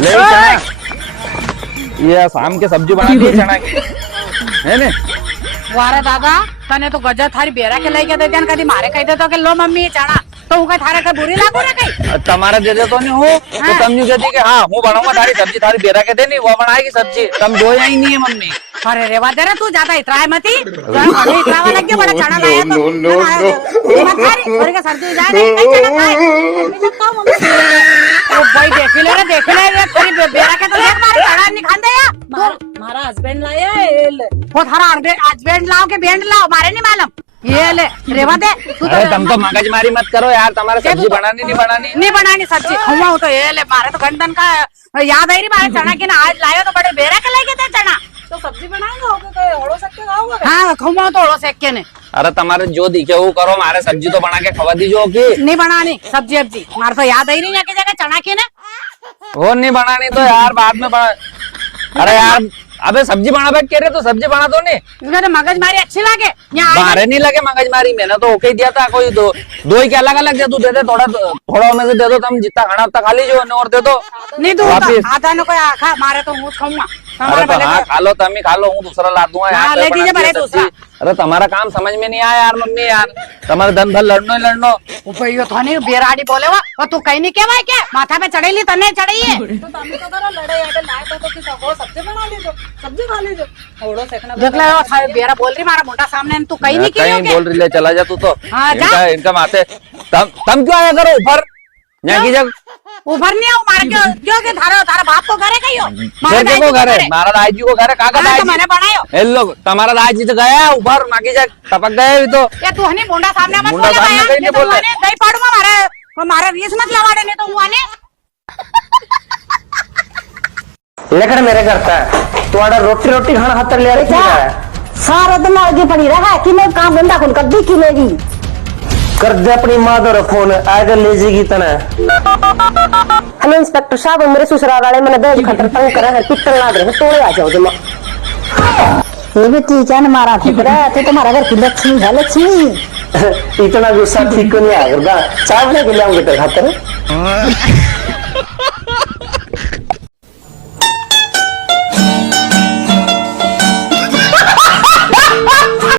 ले चना, ये शाम के सब्जी बना दी चना की है ने। वारे दादा तने तो गजब थारी बेरा के लई के दे देन कदी मारे कह दे तो के लो मम्मी चना तो उका थारे के बुरी लागू रे कई तुम्हारे दे दे तो नहीं हो तो तुम न्यू कहती कि हाँ मैं बनाऊंगा थारी सब्जी, थारी बेरा के देनी वो बनाएगी सब्जी, तुम दो ही नहीं है मम्मी। अरे रेवा दे रे तू ज्यादा इतराए मती अरे इतरावा लग गया बड़ा चना लाया तो मत थारी और के सर्दी जा नहीं चना खाए तो का मम्मी ओ भाई देख ले रे थारी बेरा के तो देख मारे चना नहीं खांदे या मारा हस्बैंड लाया है वो थारा हस्बैंड लाओ के बैंड लाओ मारे नहीं मालूम ये ले रेवा दे तू अरे तुम तो मगजमारी मत करो यार, तुम्हारे सब्जी बनानी नहीं बनानी सब्जी हुआ तो ये ले मारे तो गंदन का याद आई रही मारे चना की ना आज लायो तो बड़े बेरा के लेके थे चना तो सब्जी बनाएंगे होगे तो ओड़ो सकते खाओगे। हाँ खुमा तो ओड़ो सेक के ने। अरे तुम्हारे जो दिखे वो करो, हमारे सब्जी तो बना के खवा दीजिए की नहीं बनानी सब्जी अब्जी मारे तो याद आई नहीं की जगह चना की ने वो नहीं बनानी तो यार बाद में बना। अरे यार अबे सब्जी बना बैठ कह रहे तो सब्जी बना दो नहीं, मगज मारी अच्छी लागे मारे नहीं लगे मगजमारी, मैंने तो ओके दिया था। कोई दो ही क्या अलग अलग दे, तू दे दे थोड़ा में से दे दो, तुम जितना खाना उतना खा लीजिए और दे दो नहीं दूँ वापिस। आधा न कोई आखा मारे तो मुझ खाऊंगा। अरे तो हाँ खा लो, तुम ही खा लो, हूँ दूसरा ला दूंगा यार ले दीजिए भले दूसरा। अरे तुम्हारा काम समझ में नहीं आया यार मम्मी, यार तुम्हारे दिन भर लड़नो ही लड़नो। यो तो नहीं बेराड़ी बोले वो तू कहीं नहीं केवाय के माथा पे चढ़ेली तने चढ़ी है तो तभी तो करो लड़े यार लाए तो किसी को सब्जी बना लीजिए, सब्जी खा लीजिए ओड़ो सेकना देख ले वो थारे बेरा बोल रही मारा मोटा सामने तू कहीं नहीं कहीं बोल रही ले चला जा तू तो। हाँ, जा। इनका माथे तुम क्यों आया करो ऊपर यहाँ की जगह ऊपर नहीं आऊं मारे क्यों के थारा बाप को घरे कहियो मारा को घर है, मारा दाई जी को घर है, काका दाई तो मैंने बनायो जी लोग तुम्हारा दाई जी तो गया ऊपर माँ की जगह टपक गए अभी तो। ये तू हनी मुंडा सामने मत मुंडा बोले सामने कहीं नहीं बोल रहे। दही पाड़ूंगा मारे रीस मत लवाड़े नहीं तो हुआ ने लेकर मेरे घर का तुम्हारा रोटी रोटी खाना हाथ ले रही क्या सारा दिन आगे पड़ी रहा कि मैं काम धंधा खुल कर दी खिलेगी कर दे अपनी माँ दो फोन आगे ले जाएगी तना। हेलो इंस्पेक्टर साहब मेरे ससुराल वाले मैंने बेज खतर तंग करा है पिटन लाग रहे तोड़े आ जाओ तुम ये भी ठीक है ना मारा फिक्र है तो तुम्हारा घर की लक्ष्मी है लक्ष्मी इतना गुस्सा ठीक नहीं आ चाय बना के ले आऊंगे तेरे खातर।